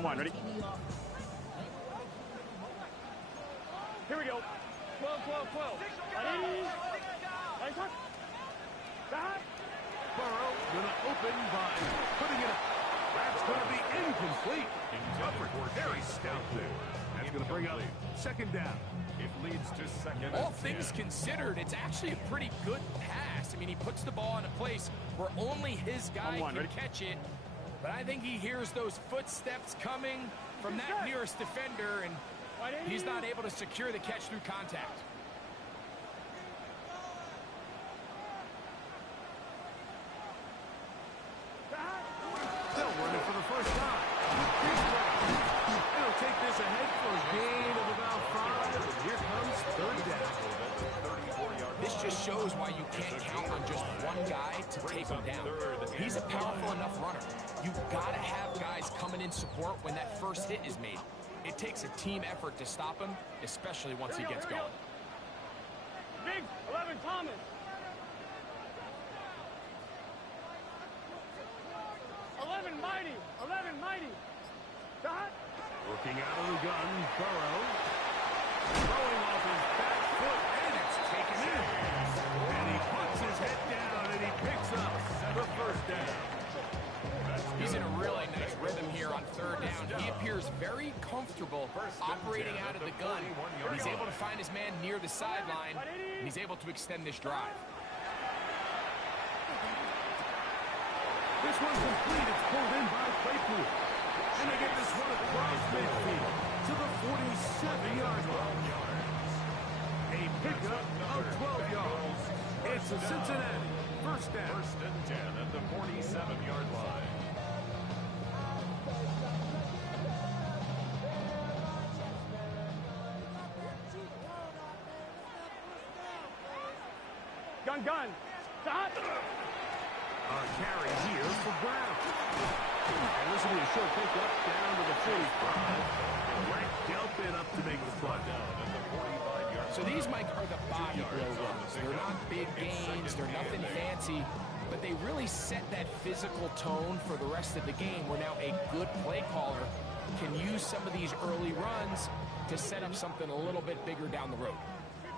On one, ready? Here we go. 12, 12, 12. Ready? Nice one. Back. Burrow gonna open by putting it up. That's gonna be incomplete. Very stout there. That's gonna bring up second down. It leads to second. All things considered, it's actually a pretty good pass. I mean, he puts the ball in a place where only his guy can catch it. But I think he hears those footsteps coming from that nearest defender, and he's not able to secure the catch through contact. Still running for the first time. It'll take this ahead for a gain of about 5. And here comes third down. This just shows why you can't count on just one guy to take him down. He's a powerful enough runner. You've got to have guys coming in support when that first hit is made. It takes a team effort to stop him, especially once he gets going. Big 11 Thomas. 11 Mighty. 11 Mighty. Dot. Looking out of the gun, Burrow. Throwing off his back foot, and it's taken in. And he puts his head down, and he picks up the first down. He's in a really nice rhythm here on third down. He appears very comfortable operating out of the gun. He's able to find his man near the sideline, and he's able to extend this drive. This one's complete. It's pulled in by Claypool. And they get this one across midfield to the 47-yard line. A pickup of 12 yards. It's a Cincinnati first down. First and 10 at the 47-yard line. Gun. Dot. A carry here for Brown. And this will be a short pickup down to the 45. Rank Delphin up to make the play. So these, Mike, are the body blow runs. They're not big gains. They're nothing fancy. But they really set that physical tone for the rest of the game, where now a good play caller can use some of these early runs to set up something a little bit bigger down the road.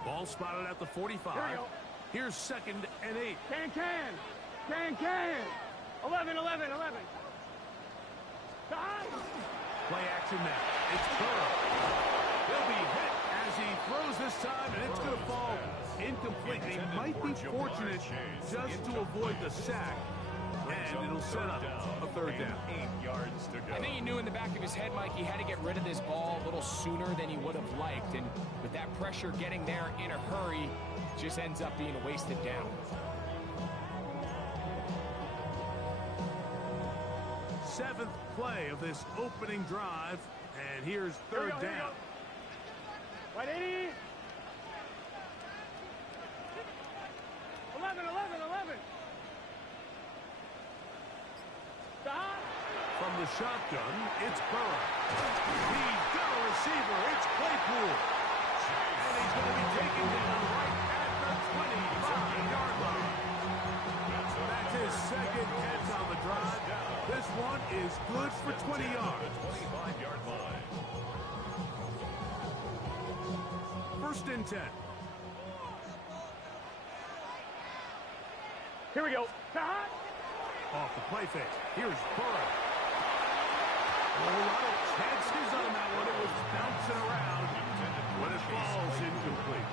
Ball spotted at the 45. Here's second and 8. Can. 11. Dot. Play action now. It's Burrow. He'll be hit as he throws this time, and it's going to fall incomplete. He might be fortunate just to avoid the sack, and it'll set up a third down. 8 yards to go. I think he knew in the back of his head, Mike, he had to get rid of this ball a little sooner than he would have liked. And with that pressure getting there in a hurry, just ends up being a wasted down. Seventh play of this opening drive, and here's third down. 180. 11. Stop. From the shotgun, it's Burrow. He's got a receiver. It's Claypool. And he's going to be taken down right at the 25-yard line. That's his second catch on the drive. This one is good for 20 yards. 25-yard line. First and 10. Here we go. Stop. Off the play fake. Here's Burrow. A lot of chances on that one. It was bouncing around when it falls incomplete.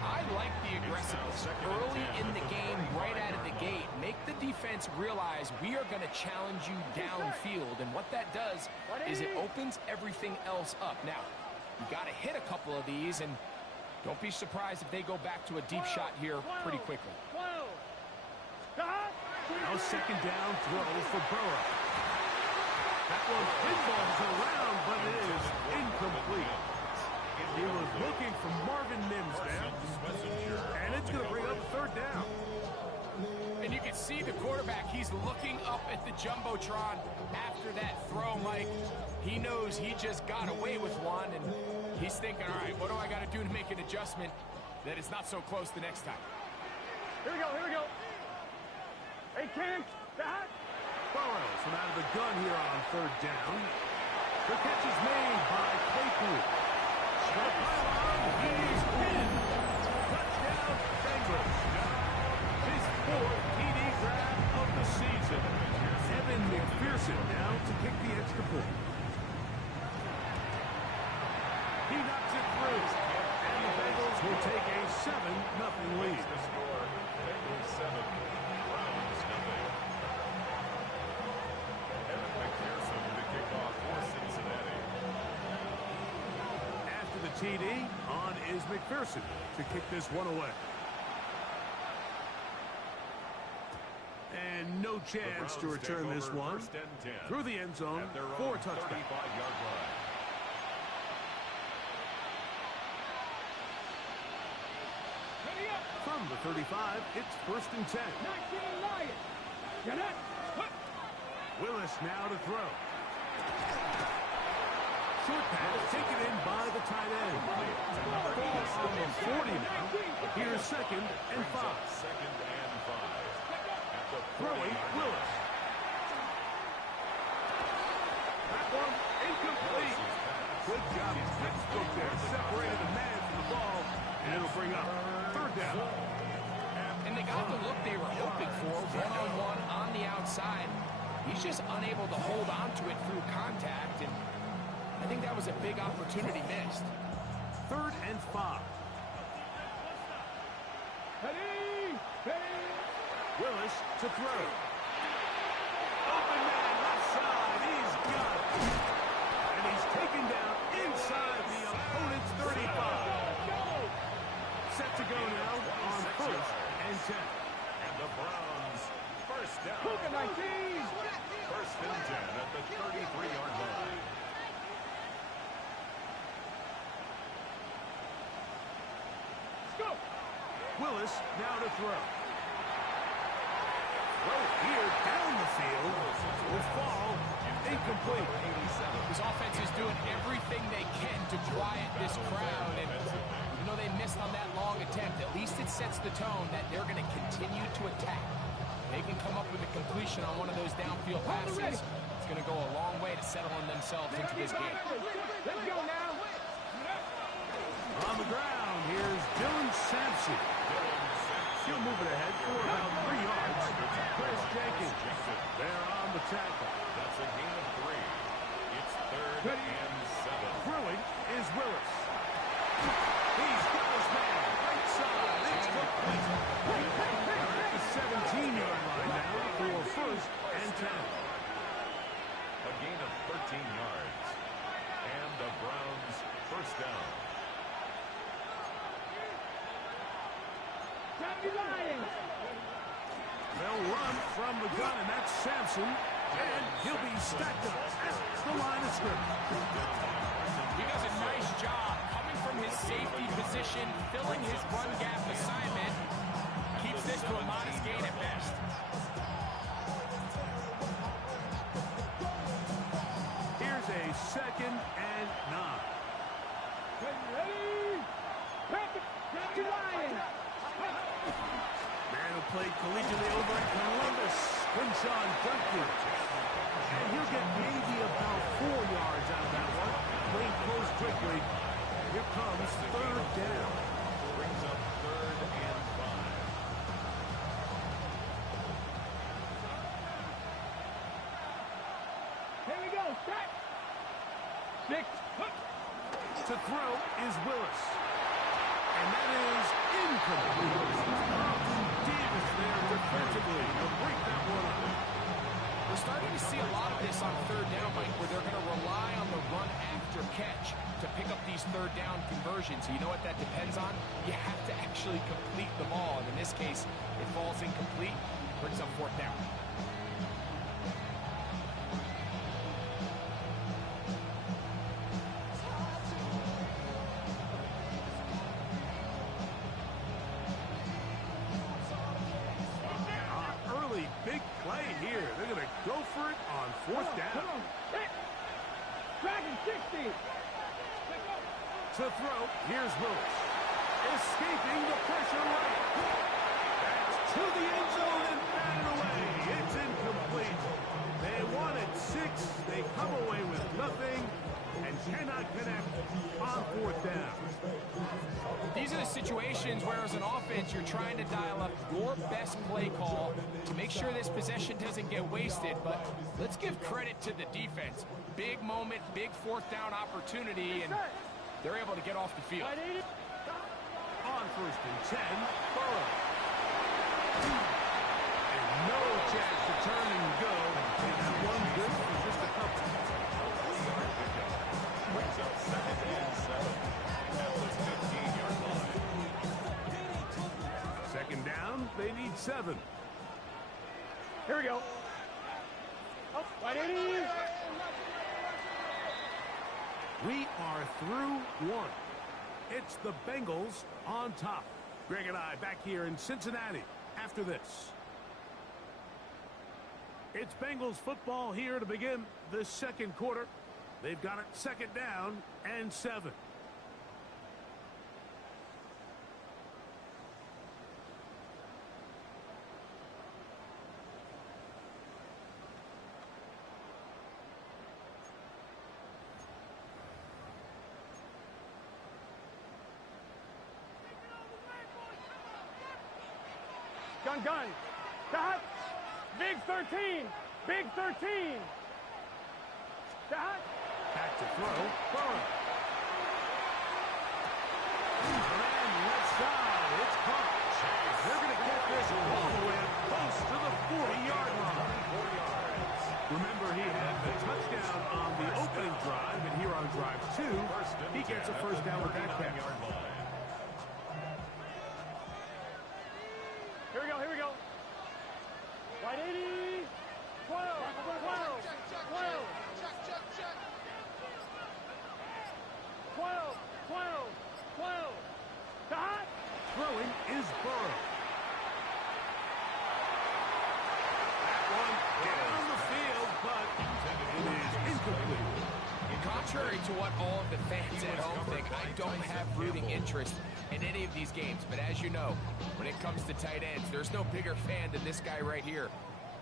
I like the aggressiveness early in the game, right out of the gate. Make the defense realize we are going to challenge you downfield, and what that does is it opens everything else up. Now, you got to hit a couple of these, and don't be surprised if they go back to a deep shot here pretty quickly. Now second down throw for Burrow. That one pinballs around, but it is incomplete. He was looking for Marvin Mims there. And it's going to bring up third down. And you can see the quarterback, he's looking up at the Jumbotron after that throw, Mike. He knows he just got away with one, and he's thinking, all right, what do I got to do to make an adjustment that it's not so close the next time? Here we go. Hey, Ken. That. Burrows from out of the gun here on third down. The catch is made by Claypool. Struck pylon, he's in. Touchdown, Bengals. His fourth TD grab of the season. Evan McPherson now to kick the extra point. He knocks it through. And the Bengals will take a 7-0 lead. The score, Bengals 7, Browns 0. Evan McPherson to kick off for Cincinnati. After the TD, on is McPherson to kick this one away. And no chance to return this one. Through the end zone for a touchdown. 35-yard line. From the 35, it's 1st and 10. 19 Lions. Get it. Willis now to throw. Short pass taken in by the tight end. Ball on the 40 now. Here's 2nd and 5. 2nd and 5. At the Throwing Willis. That one incomplete. Good job. Textbook there. Separated the man from the ball. And it'll bring up 3rd down. And they got the look they were hoping for, one-on-one on the outside. He's just unable to hold on to it through contact, and I think that was a big opportunity missed. 3rd and 5. Ready. Ready. Willis to throw. Open man left side. He's got it. And he's taken down inside the opponent's 35. Set to go now on 1st and 10. And the Browns, first down. Cougar 19. 1st and 10 at the 33-yard line. Go. Willis now to throw. Throw here down the field will fall incomplete. This offense is doing everything they can to quiet this crowd, and even though they missed on that long attempt, at least it sets the tone that they're going to continue to attack. They can come up with a completion on one of those downfield passes. It's going to go a long way to settling themselves into this game. Let's go now. On the ground, here's Dylan Sampson. He'll move it ahead for about 3 yards. Chris Jenkins there on the tackle. That's a gain of 3. It's 3rd and 7. Throwing is Willis. He's got his man right side. It's complete. They're at the 17-yard line now for 1st and 10. A gain of 13 yards. And the Browns first down. Lions. They'll run from the gun, and that's Sampson. And he'll be stacked up at the line of scrimmage. He does a nice job coming from his safety position, filling his run gap assignment. Keeps this to a modest gain at best. Here's a 2nd and 9. Ready. Grab the Lions. Man who played collegiately over in Columbus, Quinshon Duncan. And he'll get maybe about 4 yards out of that one. Playing close quickly. Here comes 3rd down. Brings up 3rd and 5. Here we go. Set. 6. To throw is Willis. And that is incomplete. Davis there defensively to break that one up. We're starting to see a lot of this on 3rd down, Mike, where they're going to rely on the run after catch to pick up these 3rd down conversions. So you know what that depends on? You have to actually complete the ball. And in this case, it falls incomplete, brings up 4th down. Big play here. They're going to go for it on 4th down. Come on. Set. Dragon 60. To throw, here's Willis. Escaping the pressure right. That's to the end zone and batted away. It's incomplete. connect on 4th down. These are the situations where, as an offense, you're trying to dial up your best play call to make sure this possession doesn't get wasted. But let's give credit to the defense. Big moment, big 4th down opportunity, and they're able to get off the field. On 1st and 10, Burrow. And no chance to turn and go. They have won this for just a couple. Brings up 2nd and 7 at the 15-yard line. 2nd down, they need 7. Here we go. Oh, right in. We are through 1. It's the Bengals on top. Greg and I back here in Cincinnati after this. It's Bengals football here to begin the 2nd quarter. They've got it 2nd down and 7. Gun. Dot. Big 13. Big 13. Dot. Back to throw. Burrow. And left side. It's caught. They're going to get this all the way up close to the 40-yard line. 4 yards. Remember, he had the touchdown on the opening drive, and here on drive 2, he gets a 1st down with that catch. Here we go. Right 80. 12. 12. Dot. Throwing is Burrow. That one down the field, but it is incomplete. Contrary to what all of the fans at home think, I don't have rooting interest in any of these games. But as you know, when it comes to tight ends, there's no bigger fan than this guy right here.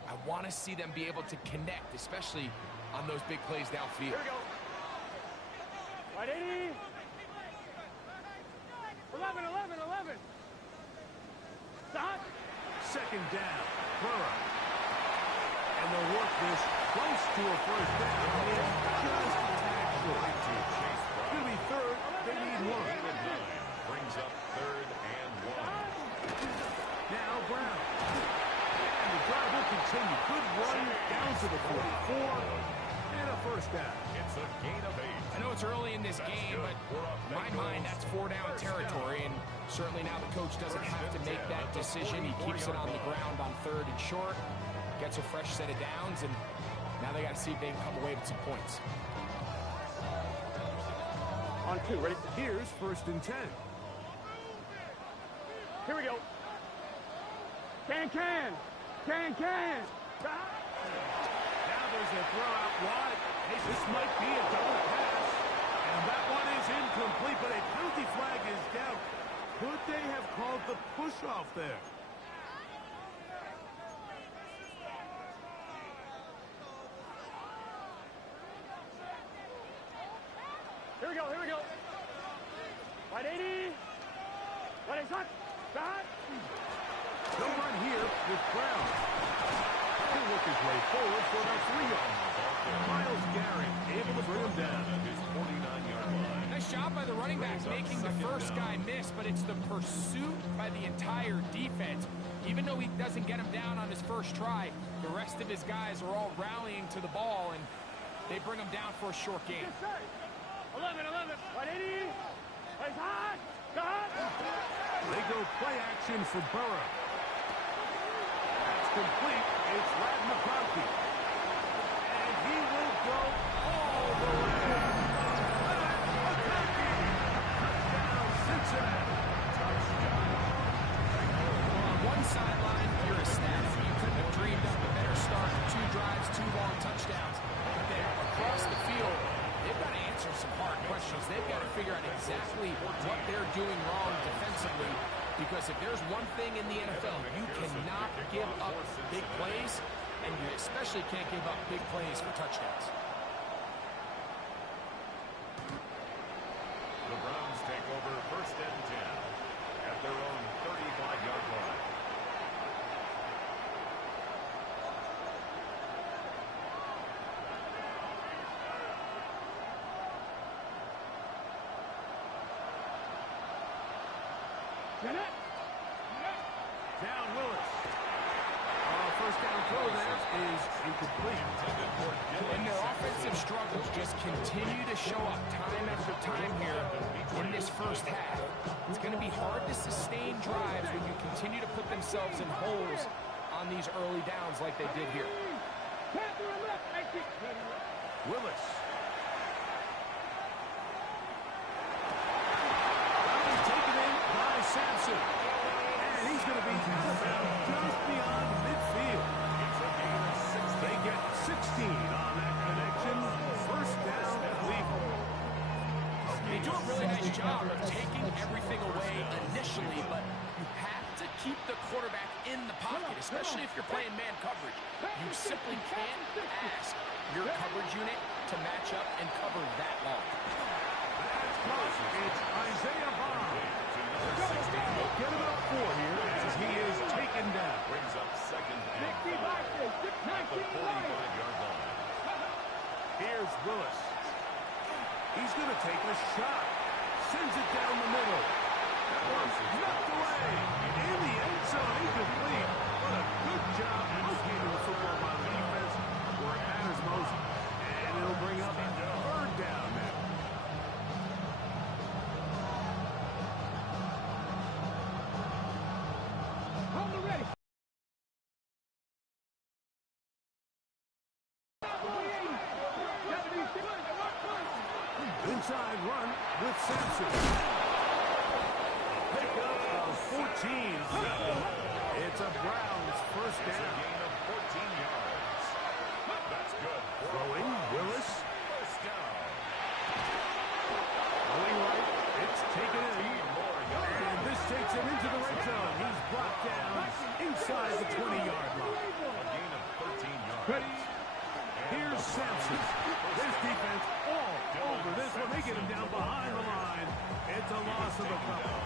I want to see them be able to connect, especially on those big plays downfield. Here we go. Right 80. 11. Dot. 2nd down, Burrow. And they'll work this close to a 1st down. It's just a tad short. Going to be 3rd. They need 1. Brings up 3rd and 1. Now Brown. And the drive will continue. Good run down to the 44. And a 1st down. It's a gain of 8. I know it's early in this game, but in my mind, that's 4-down territory, and certainly now the coach doesn't have to make that decision. He keeps it on the ground on 3rd and short, gets a fresh set of downs, and now they got to see if they can come away with some points. On 2. Ready? Here's 1st and 10. Here we go. Can. Dot. Now there's a throw out wide. Hey, this might be a double pass. And that one is incomplete, but a penalty flag is down. Could they have called the push-off there? Here we go. Right 80. Right 80. Dot. No run here with Brown. He'll work his way forward for about 3 yards. Myles Garrett able to bring him down at his 49-yard line. Nice job by the running back making the first guy miss, but it's the pursuit by the entire defense. Even though he doesn't get him down on his first try, the rest of his guys are all rallying to the ball, and they bring him down for a short game. 11. 180. Right hot. Dot. They go play action for Burrow. That's complete. It's Rad McConkey. And he will go all the way. Rad McConkey. Touchdown, Cincinnati. On one sideline, you're ecstatic. You couldn't have dreamed up a better start. 2 drives, 2 long touchdowns. But then across the field, they've got to answer some hard questions. They've got to figure out exactly what they're doing wrong defensively, because if there's one thing in the NFL, you cannot give up big plays, and you especially can't give up big plays for touchdowns. The Browns take over 1st and 10 at their own 35-yard line. Down Willis. First down throw there is incomplete. And their offensive struggles just continue to show up time after time here in this first half. It's going to be hard to sustain drives when you continue to put themselves in holes on these early downs like they did here. Willis. Taken in by Sampson. And he's going to be out of bounds just beyond midfield. They get 16 on that connection. First down, Cleveland. They do a really nice job of taking everything away initially, but you have to keep the quarterback in the pocket, especially if you're playing man coverage. You simply can't ask your coverage unit to match up and cover that long. That's close. It's Isaiah Bond. Get about 4 here as he is taken down. Brings up 2nd and 5 at the 45-yard line. Here's Willis. He's going to take a shot. Sends it down the middle. That one's knocked away. In the end zone, incomplete. What a good job locating the football by the defense where it matters most. And it'll bring up 3rd down now. Inside run with Sampson. A pickup of 14 on that one. It's a Browns first down. It's a gain of 14 yards. That's good. Throwing, Willis. First down. Going right. It's taken in. And this takes him into the red zone. He's brought down inside the 20-yard line. A gain of 13 yards. Here's Sampson. This defense all over this one. They get him down behind the line. It's a loss of a couple.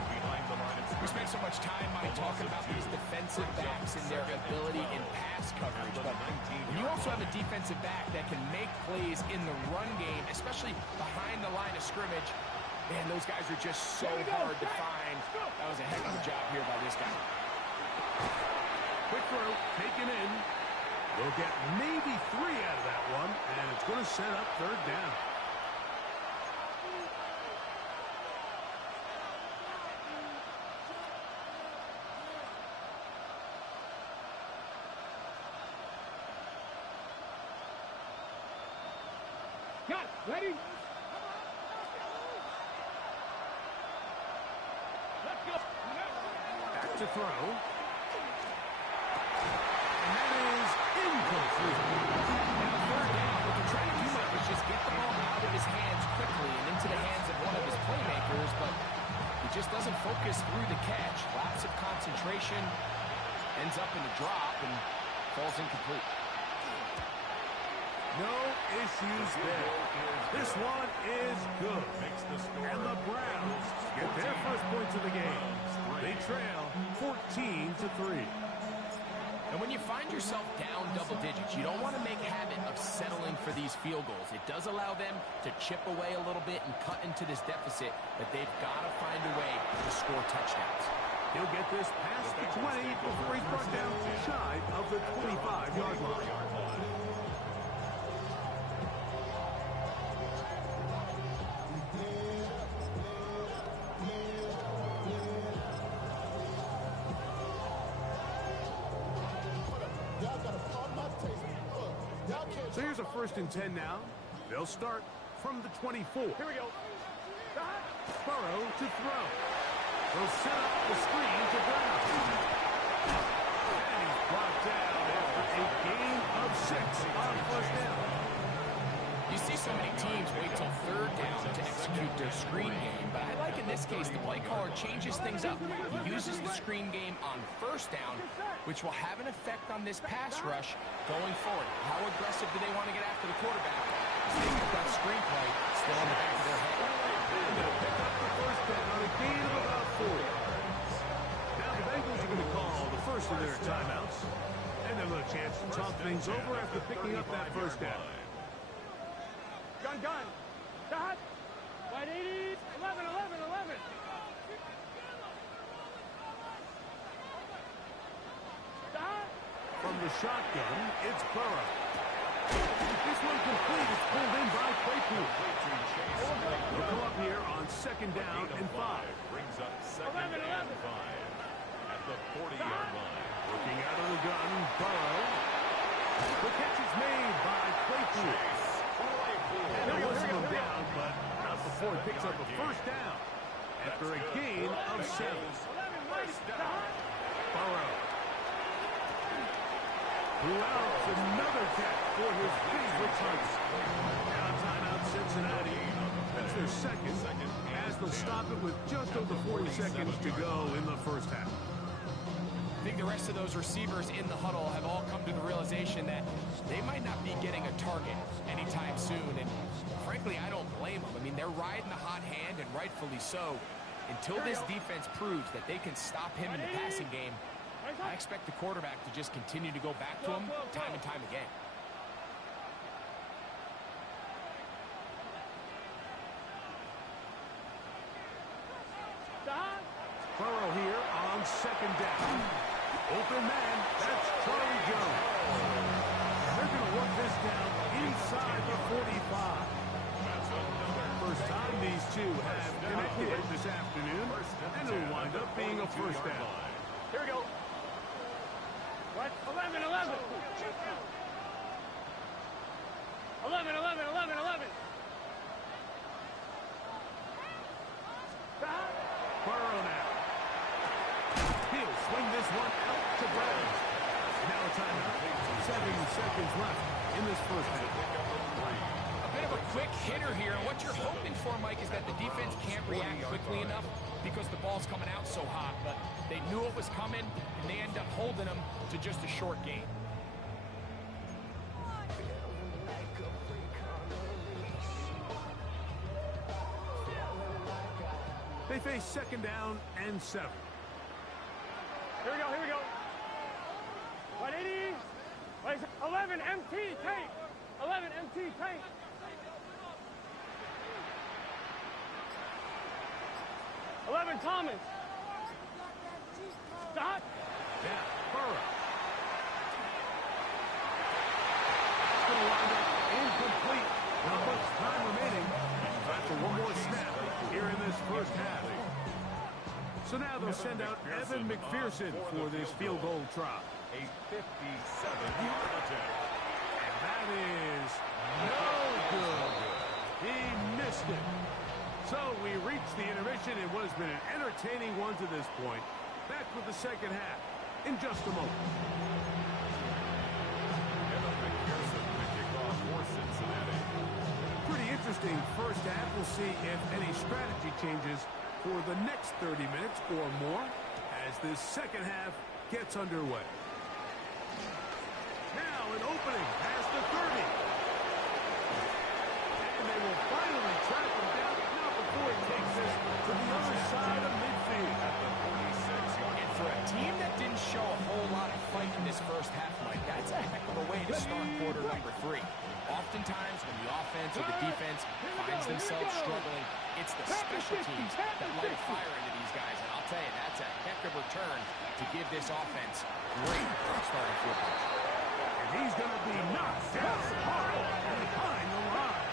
We spent so much time, Mike, talking about these defensive backs and their ability in pass coverage. But when you also have a defensive back that can make plays in the run game, especially behind the line of scrimmage, man, those guys are just so hard to find. That was a heck of a job here by this guy. Quick throw, taken in. We'll get maybe 3 out of that one, and it's going to set up 3rd down. Got it. Ready? Let's go. Back to throw. And that is incomplete. Now 3rd down, what they're trying to do, Mike, is just get the ball out of his hands quickly and into the hands of one of his playmakers, but he just doesn't focus through the catch. Lots of concentration, ends up in a drop, and falls incomplete. No issues there. This one is good. And the Browns get their first points of the game. They trail 14-3. And when you find yourself down double digits, you don't want to make habit of settling for these field goals. It does allow them to chip away a little bit and cut into this deficit, but they've got to find a way to score touchdowns. He'll get this past the 20 before he's brought down shy of the 25-yard line. So here's a 1st and 10 now. They'll start from the 24. Here we go. Burrow to throw. They'll set up the screen to Brown. And he's brought down after a gain of 6 on 1st down. You see so many teams wait till 3rd down to execute their screen game, but I like in this case the play caller changes things up. He uses the screen game on 1st down, which will have an effect on this pass rush going forward. How aggressive do they want to get after the quarterback? They've got screen play still on the back of their head. And they'll pick up the first down, a gain of about 40. Now the Bengals are going to call the first of their timeouts. And they'll have a chance to talk things over after picking up that first down. Gun. Stop. Wide 80. 11. Stop. From the shotgun, it's Burrow. This one complete. It's pulled in by Claypool. They'll go up here on second down and 5. Brings up second and 5 at the 40-yard line. Looking out of the gun, Burrow. The catch is made by Claypool. And they'll whistle him down, but not before he picks up a first down after a gain of 7. Burrow. Throughout another catch for his favorite target. Now timeout Cincinnati. That's their second, as they'll stop it with just over 40 seconds to go in the first half. I think the rest of those receivers in the huddle have all come to the realization that they might not be getting a target anytime soon. And frankly, I don't blame them. I mean, they're riding the hot hand, and rightfully so. Until this defense proves that they can stop him in the passing game, I expect the quarterback to just continue to go back to him time and time again. Burrow here on second down. Open man, that's Charlie Jones. They're going to work this down inside the 45. First time these two have connected this afternoon, and it'll wind up being a first down. Here we go. What? 11. 11. Burrow now. He'll swing this one out to Brown. Now a timeout. 7 seconds left in this first half. A bit of a quick hitter here. And what you're hoping for, Mike, is that the defense can't react quickly enough because the ball's coming out so hot. But they knew it was coming, and they end up holding them to just a short gain. They face second down and 7. Here we go. 180. 11 MT tank. 11 MT tank. Thomas. Stop. Yeah, Burrow. Going to wind up incomplete. Not much time remaining after one more snap here in this first half. So now they'll send out Evan McPherson for this field goal try. A 57-yard attempt. And that is no good. He missed it. So we reach the intermission in what has been an entertaining one to this point. Back with the second half in just a moment. Evan McPherson to kick off for Cincinnati. Pretty interesting first half. We'll see if any strategy changes for the next 30 minutes or more as this second half gets underway. Now an opening past the 30. And they will finally track him down, not before he takes this to the other side of midfield. At the 46-yard And for a team that didn't show a whole lot of fight in this first half, Mike, that's a heck of a way to start quarter number 3. Oftentimes, when the offense or the defense finds themselves struggling, it's the special teams that light a fire into these guys. And I'll tell you, that's a heck of a return to give this offense great starting field position. And he's going to be knocked down hard behind the line.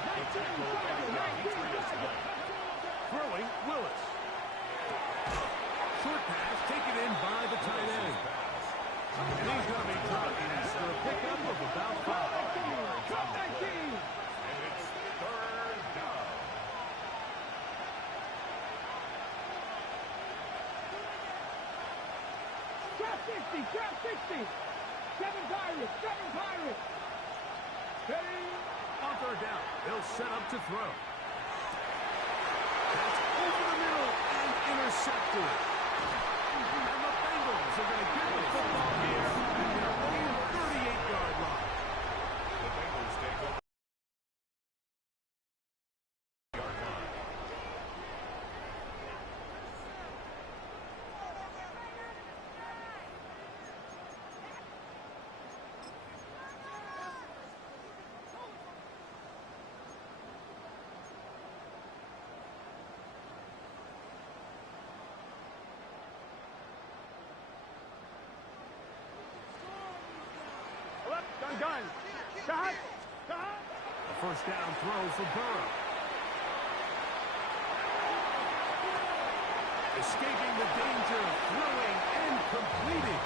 Throwing Willis. Short pass taken in by the tight end. And he's going to be dropped after a pickup of about 5. And it's third down. Trap 60. 7 Pirates. Hey, on third down. They'll set up to throw. That's over the middle and intercepted. And the Bengals are going to get the football here at their own 38-yard line. The Bengals take over. gun. Stop. Stop. A first down throw for Burrow. Escaping the danger, throwing and completing.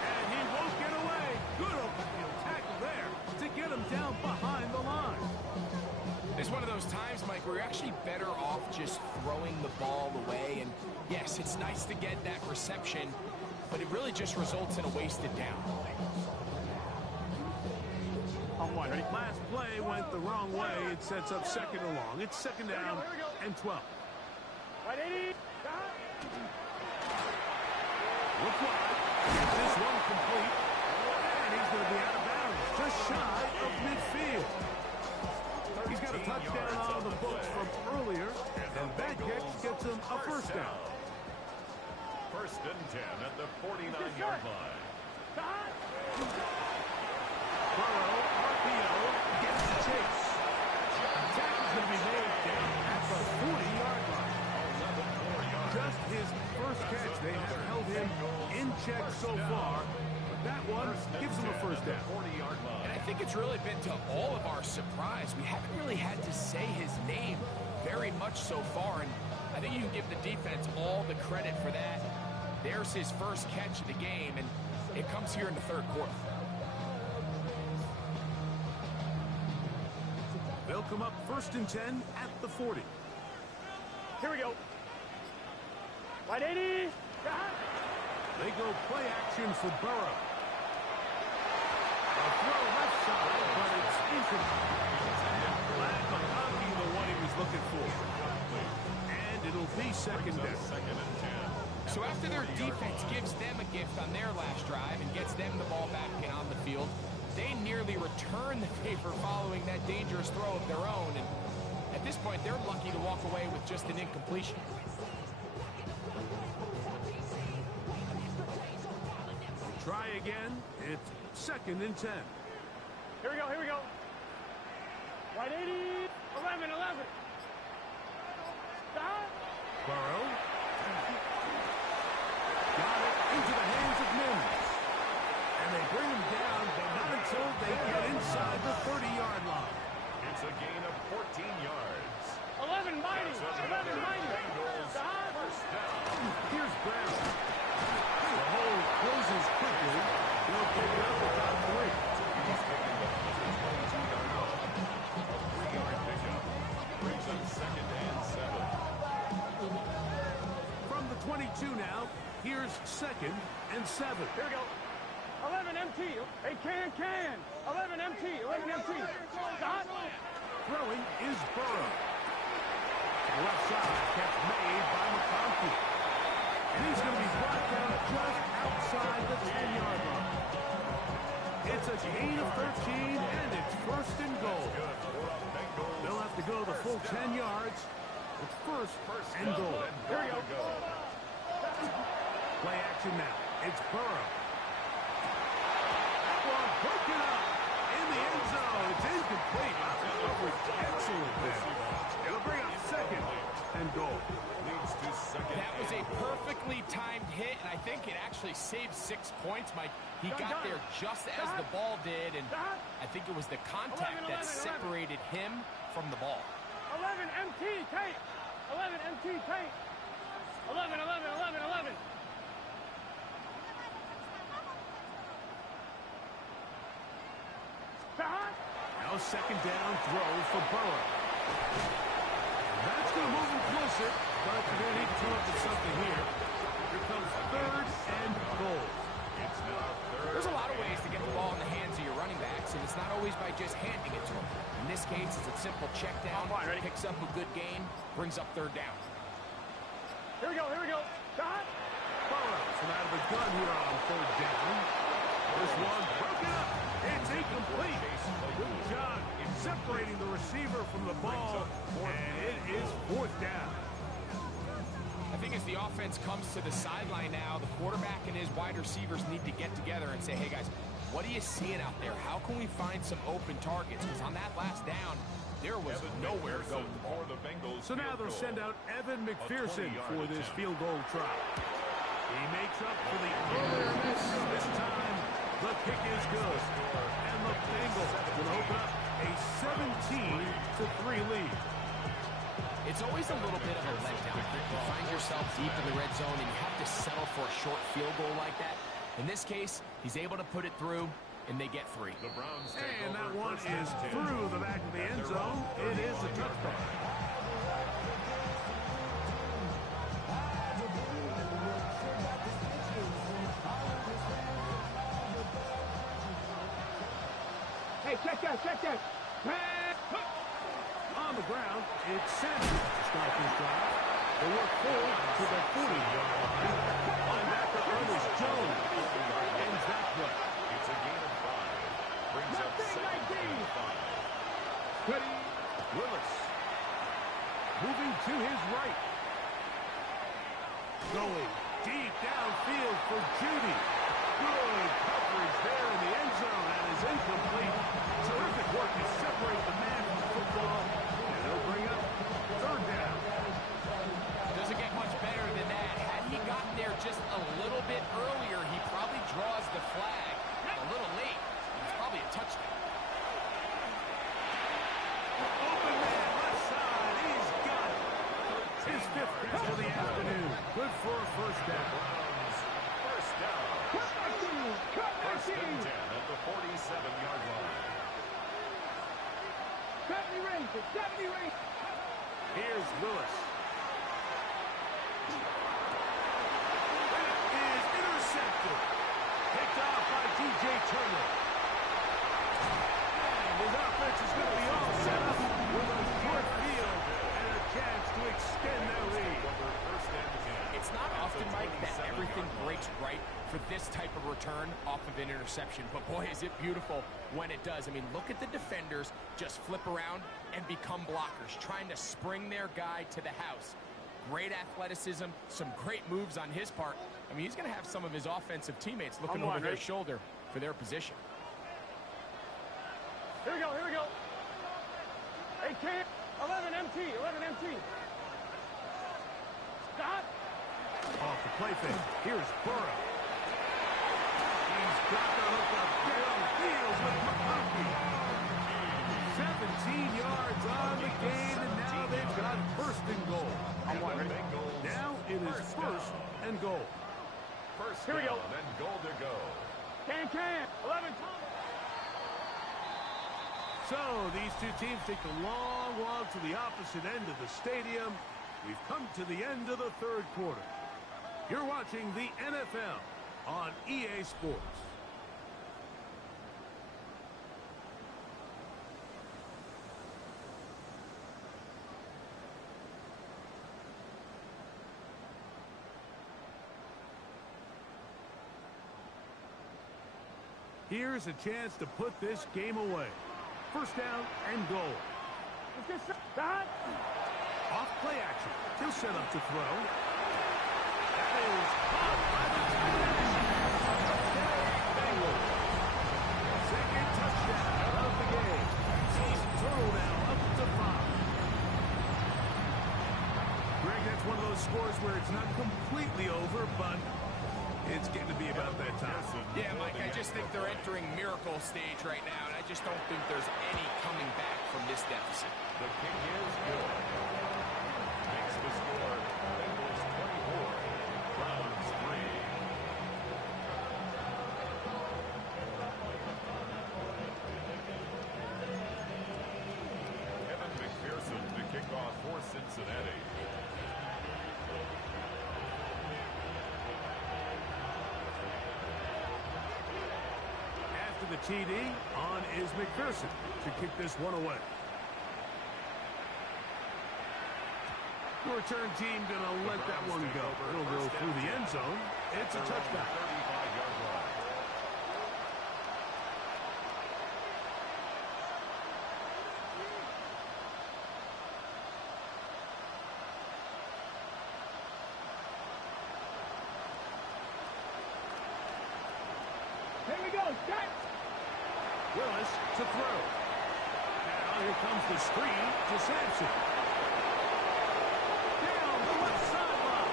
And he won't get away. Good open field tackle there to get him down behind the line. It's one of those times, Mike, where you're actually better off just throwing the ball away. And yes, it's nice to get that reception, but it really just results in a wasted down. On one, ready? Last play went the wrong way. It sets up second and long. It's second down and 12. Right, 80. Stop. Look wide. Gets this one complete. And he's going to be out of bounds, just shy of midfield. He's got a touchdown on the books from earlier, and that catch gets him a first down. First and 10 at the 49-yard line. Stop. Burrow, RPO, gets the chase. Tackle's going to be made down at the 40-yard line. Just his first catch. They have held him in check so far. But that one gives him a first down. And I think it's really been to all of our surprise. We haven't really had to say his name very much so far. And I think you can give the defense all the credit for that. There's his first catch of the game, and it comes here in the third quarter. They'll come up first and 10 at the 40. Here we go. Right, 80. Stop. They go play action for Burrow. A throw left side, but it's incomplete. Glad McConkey the one he was looking for. And it'll be second down. Second and 10. So after their defense gives them a gift on their last drive and gets them the ball back and on the field, they nearly return the favor following that dangerous throw of their own. And at this point, they're lucky to walk away with just an incompletion. Try again. It's second and 10. Here we go. Here we go. Right, 80. 11. 11. Stop. Burrow. Got it into the hands of Mims. And they bring him down, but not until they get inside the 30-yard line. It's a gain of 14 yards. 11 mighty. 11 mighty. Stop. First down. Here's Brown. The hole closes quickly. They'll pick it up about 3. He's taken the 22-yard line. A 3-yard pickup. Brings up second and 7. From the 22 now, here's second and 7. Here we go. 11 MT. Hey, can. 11 MT. 11 MT. Stop. Throwing is Burrow. To the left side, catch made by McConkey. And he's going to be brought down just outside the 10-yard line. It's a gain of 13, and it's first and goal. They'll have to go the full 10 yards. It's first and goal. Here we go. Play action now. It's Burrow. That one broken up in the end zone. It's incomplete. Excellent there. It'll bring up second and goal. Leads to second. That was a perfectly timed hit, and I think it actually saved 6 points, Mike. He got there just as the ball did, and I think it was the contact that separated him from the ball. 11 MT tape. 11 MT tape. 11. 11. Stop. Now second down throw for Burrow. That's going to move him closer, but they're going to need to come up with something here. Here comes third and goal. There's a lot of ways to get the ball in the hands of your running backs, and it's not always by just handing it to them. In this case, it's a simple check down, picks up a good gain, brings up third down. Here we go. Stop. Burrows from out of the gun here on third down. This one broken up. It's incomplete. Good job in separating the receiver from the ball, and it is fourth down. I think as the offense comes to the sideline now, the quarterback and his wide receivers need to get together and say, hey, guys, what are you seeing out there? How can we find some open targets? Because on that last down, there was nowhere to go with the ball. So now they'll send out Evan McPherson for this field goal try. He makes up for the earlier miss. This time, the kick is good. And the angle. Going to open up a 17-3 lead. It's always a little bit of a letdown. You find yourself deep in the red zone and you have to settle for a short field goal like that. In this case, he's able to put it through, and they get 3. The Browns and that one is through the back of the end zone. It is a touchdown. Hey, check that. On the ground, it's Sanders to start this drive. They work forward to the 40-yard line. Linebacker Ernest Jones ends that play. It's a gain of 5. Brings up 2nd and 5. Willis moving to his right. Going deep downfield for Judy. Good coverage there in the end zone, and is incomplete. Terrific work to separate the man from the football, and it'll bring up 3rd down. Doesn't get much better than that. Had he gotten there just a little bit earlier, he probably draws the flag. A little late. It's probably a touchdown. Open man, left side. He's got it. His 5th catch of the afternoon. Good for a 1st down. First down. First and 10 at the 47-yard line. 70 range. Here's Willis. That is intercepted. Picked off by D.J. Turner. And his offense is going to be all set up with a short field and a chance to extend their lead. First and 10. It's not often, Mike, that everything breaks right for this type of return off of an interception. But, boy, is it beautiful when it does. I mean, look at the defenders just flip around and become blockers, trying to spring their guy to the house. Great athleticism, some great moves on his part. I mean, he's going to have some of his offensive teammates looking over their shoulder for their position. Here we go. Hey, 11 MT. Stop. Off the play fake. Here's Burrow. He's got the hook up. Deals with McConkey. 17 yards on the gain, and now they've got 1st and goal. Now it is 1st and goal. First Here we go. down and goal to go. Can. 11 Thomas. So these two teams take a long walk to the opposite end of the stadium. We've come to the end of the 3rd quarter. You're watching the NFL on EA Sports. Here's a chance to put this game away. 1st down and goal. Off play action. He'll set up to throw. That is caught by the tight end. Second touchdown of the game. He's total now up to 5. Greg, that's one of those scores where it's not completely over, but it's getting to be about that time. Yeah, Mike, I just think they're entering miracle stage right now, and I just don't think there's any coming back from this deficit. The kick is good. Makes the score Bengals 24, Browns 3. Evan McPherson to kick off for Cincinnati. The TD on is McPherson to kick this one away. The return team going to let that one go. It'll go through the end zone. It's a touchdown. 35-yard line. Here we go. Set. Willis to throw. Now here comes the screen to Sampson. Down the left sideline.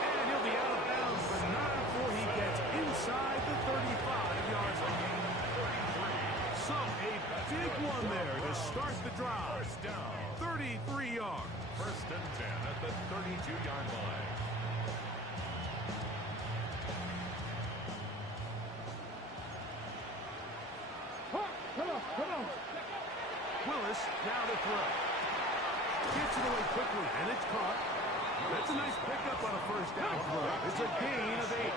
And he'll be out of bounds, but not before he gets inside the 35-yard line. So Big one there to start the drive. First down. 33 yards. First and 10 at the 32-yard line. Come on. Willis now to throw. Gets it away quickly, and it's caught. That's a nice pickup on a first down throw. It's a gain of 8.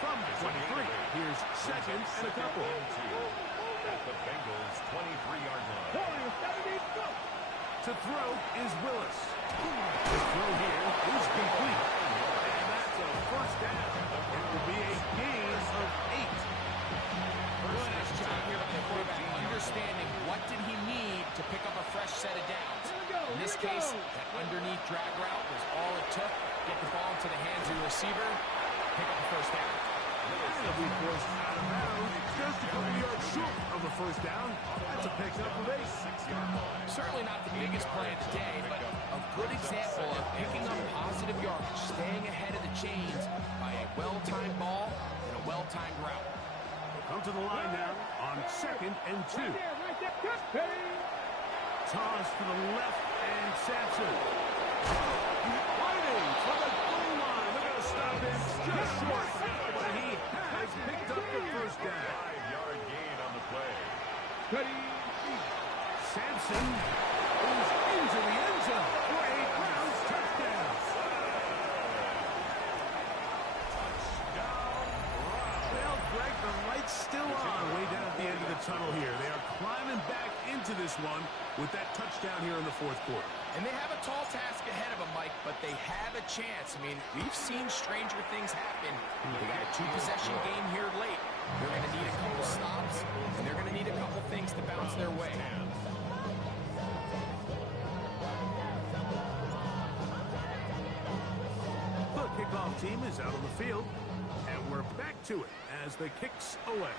From the 23, here's second and a couple. At the Bengals' 23-yard line. To throw is Willis. The throw here is complete. And that's a first down. It will be a gain of 8. Really nice job here by the quarterback, understanding what did he need to pick up a fresh set of downs. In this case, that underneath drag route was all it took. Get the ball into the hands of your receiver, pick up a first down. It'll be forced out of bounds just a couple yards short of a first down. That's a pickup of 8. Certainly not the biggest play of the day, but a good example of picking up positive yardage, staying ahead of the chains by a well-timed ball and a well-timed route. Come to the line now on second and 2. Toss to the left, and Sampson. Fighting for the goal line. They're going to stop him just short, but he has picked up the first down. 5-yard gain on the play. Sampson goes into the end zone for a Browns touchdown. Well, Greg, the light's still on way down at the end of the tunnel here. They are climbing back into this one with that touchdown here in the fourth quarter. And they have a tall task ahead of them, Mike, but they have a chance. I mean, we've seen stranger things happen. They got a 2-possession game here late. They're going to need a couple stops, and they're going to need a couple things to bounce their way. The kickoff team is out on the field, and we're back to it as the kicks away.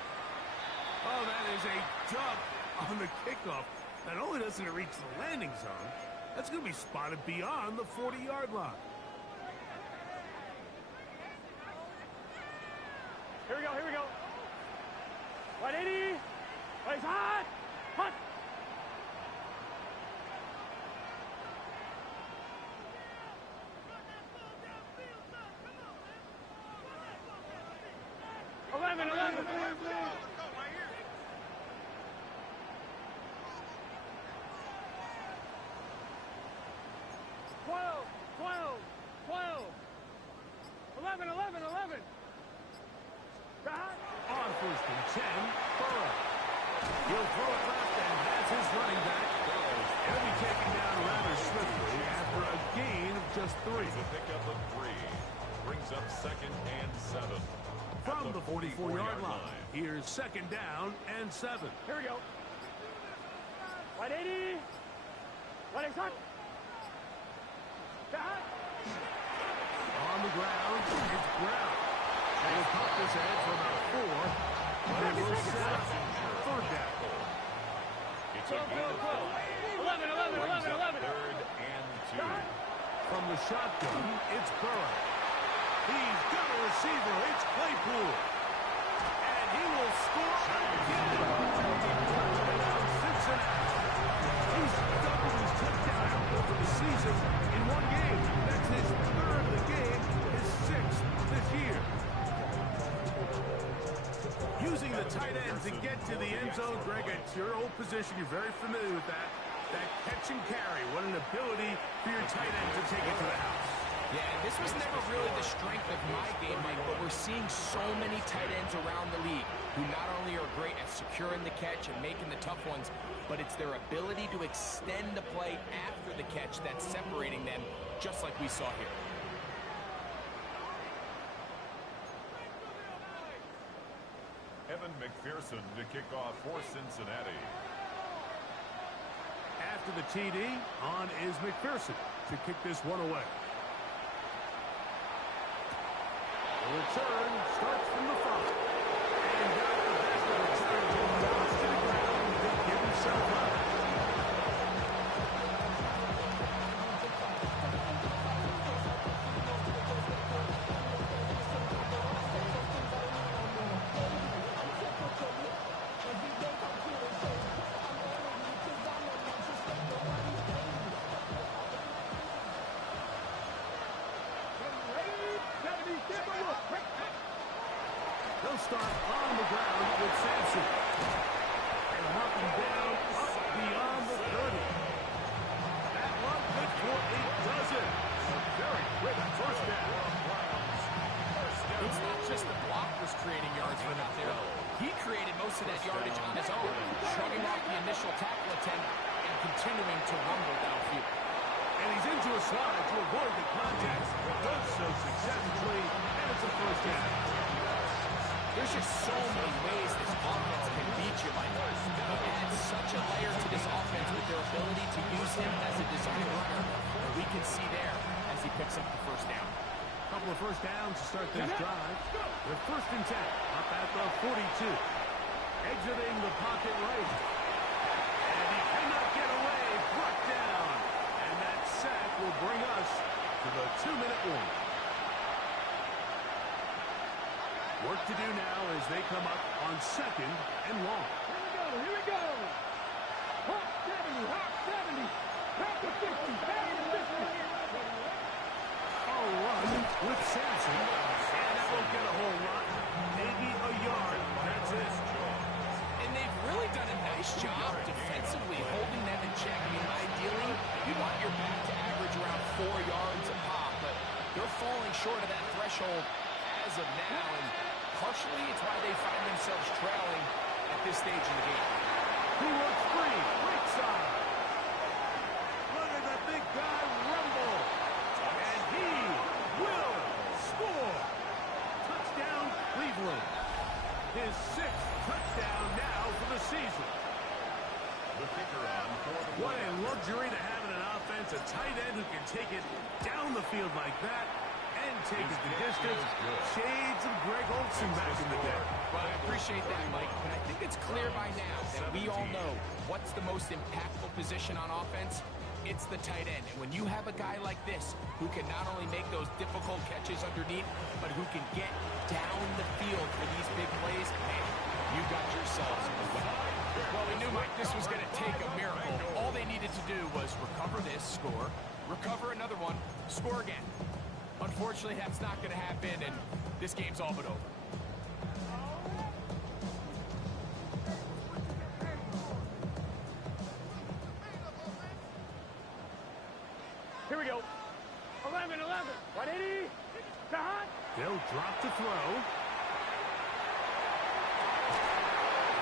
Oh, that is a dunk on the kickoff. Not only doesn't it reach the landing zone, that's going to be spotted beyond the 40-yard line. Here we go. 180. Place hot. Hot. Eleven. 11. On first and 10, Burrow. He'll throw it left and has his running back. He'll be taken down rather swiftly after a gain of just 3. A pickup of 3. Brings up second and 7. From the 44-yard line, here's second down and 7. Here we go. 180. 180. On the ground, it's Brown. He'll pop his head for about 4, but it will set up third down. It's a gain of 11. third and 2. From the shotgun, it's Burrow. He's got a receiver. It's Claypool. And he will score again. Cincinnati. He's doubled his touchdown output for the season in one game. That's his 3rd of the game, his 6th this year. Using the tight end to get to the end zone, Greg, it's your old position. You're very familiar with that. That catch and carry. What an ability for your tight end to take it to the house. Yeah, this was never really the strength of my game, Mike, but we're seeing so many tight ends around the league who not only are great at securing the catch and making the tough ones, but it's their ability to extend the play after the catch that's separating them, just like we saw here. Evan McPherson to kick off for Cincinnati. After the TD, on is McPherson to kick this one away. The return starts from the 5. And got the best of the return to bounce to the ground to give himself up. start on the ground with Sampson. And up and down, up beyond the 30. That one good for a dozen. A very quick first down. It's not just the block was creating yards for him out there. He created most of that yardage on his own, shrugging off the initial tackle attempt and continuing to rumble downfield. And he's into a slide to avoid the contact. Does so successfully, and it's a first down. There's just so many ways this offense can beat you like that. He adds such a layer to this offense with their ability to use him as a design runner. And we can see there as he picks up the first down. Couple of first downs to start this drive. They're first and 10, up at the 42. Exiting the pocket right. And he cannot get away, brought down. And that sack will bring us to the 2-minute warning. Work to do now as they come up on second and long. Here we go. Hawk 70, Hawk 70. Hawk 50, Hawk 50. A run with Sampson. And that won't get a whole lot. Maybe a yard. That's it. And they've really done a nice job defensively holding them in check. I mean, ideally, you want your back to average around 4 yards a pop, but they're falling short of that threshold as of now, and partially it's why they find themselves trailing at this stage in the game. He works free. Right side. Look at that big guy rumble. And he will score. Touchdown, Cleveland. His 6th touchdown now for the season. The kicker on for the What a luxury to have in an offense. A tight end who can take it down the field like that and take it the distance. Shades of Greg Olsen back in the day. Well, I appreciate that, Mike, but I think it's clear by now that we all know what's the most impactful position on offense. It's the tight end. And when you have a guy like this who can not only make those difficult catches underneath, but who can get down the field for these big plays, man, you got yourselves a weapon. Well, we knew, Mike, this was going to take a miracle. All they needed to do was recover this, score, recover another one, score again. Unfortunately, that's not going to happen, and this game's all but over. Here we go. 11, 11. 180. Cut. They'll drop to throw.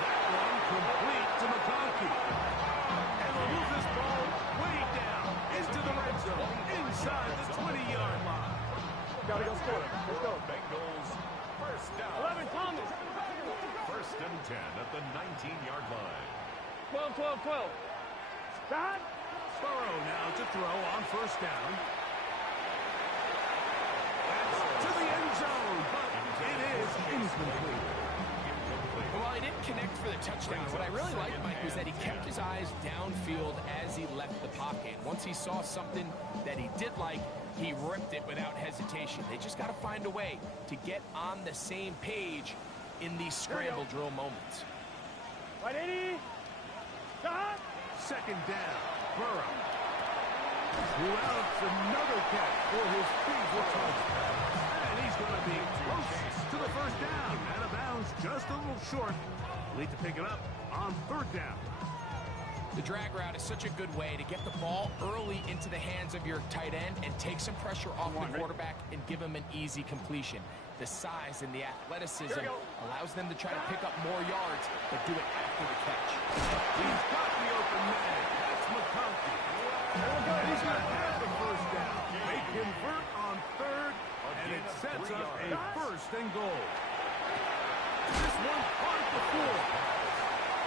That one complete to McConkey. And they'll move this ball way down into the red zone, inside the 20-yard line. Gotta go score. Let's go. Bengals first down. 11, Thomas. First and 10 at the 19-yard line. 12, 12, 12. Cut. Burrow now to throw on first down. That's to the end zone, but it is incomplete. Well, while he didn't connect for the touchdown, what I really liked, Mike, was that he kept his eyes downfield as he left the pocket. Once he saw something that he did like, he ripped it without hesitation. They just got to find a way to get on the same page in these scramble drill moments. 180. Cut. Second down, Burrow. Throughout another catch for his favorite touchdown. And he's going to be close to the first down. Out of bounds, just a little short. Need to pick it up on third down. The drag route is such a good way to get the ball early into the hands of your tight end and take some pressure off the quarterback and give him an easy completion. The size and the athleticism allows them to try to pick up more yards, but do it after the catch. He's got the open man. That's McConkey. And he's going to have the first down. They convert on third, and it sets up a first and goal. This one caught before.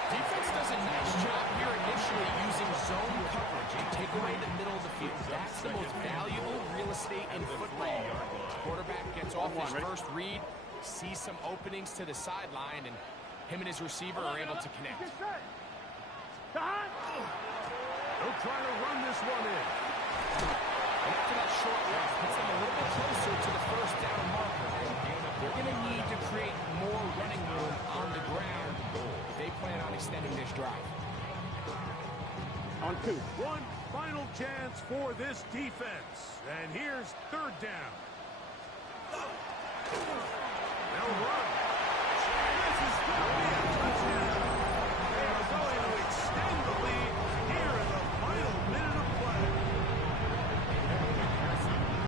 Defense does a nice job here initially using zone coverage to take away the middle of the field. That's the most valuable real estate in football. Quarterback gets off his first read, sees some openings to the sideline, and him and his receiver are able to connect. Cut. They'll try to run this one in. And after that short run, puts them a little bit closer to the first down marker. They're going to need to create more running room on the ground if they plan on extending this drive. On 2. One final chance for this defense. And here's third down.